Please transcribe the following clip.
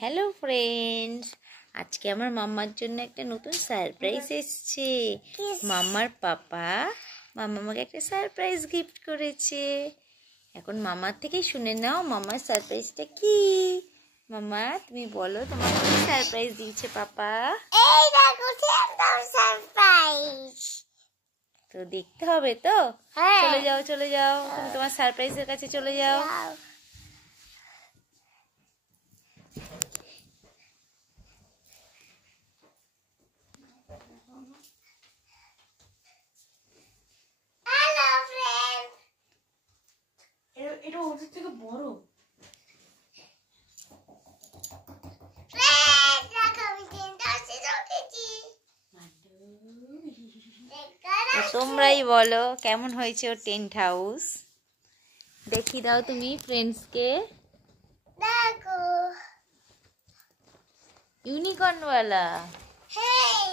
Hello friends, আজকে আমার মাম্মার জন্য একটা নতুন সারপ্রাইজ এসেছে। মাম্মার পাপা মাম্মাকে একটা সারপ্রাইজ গিফট করেছে। এখন মামার থেকেই শুনে নাও মাম্মার সারপ্রাইজটা কি। মাম্মা, তুমি বলো তোমার কি সারপ্রাইজ দিয়েছে পাপা। এই দেখো সারপ্রাইজ। তো দেখতে হবে তো। হ্যাঁ, চলে যাও তুমি তোমার সারপ্রাইজের কাছে চলে যাও। Hello friend. এটা ওদের থেকে বড়। ফ্রেন্ড, দেখো আমি তিনটা উঠেছি। তোমরাই বলো কেমন হয়েছে ওর টেন্ট হাউস। দেখি দাও তুমি ফ্রেন্ডসকে। দেখো ইউনিকর্ন ওয়ালা। হ্যাঁ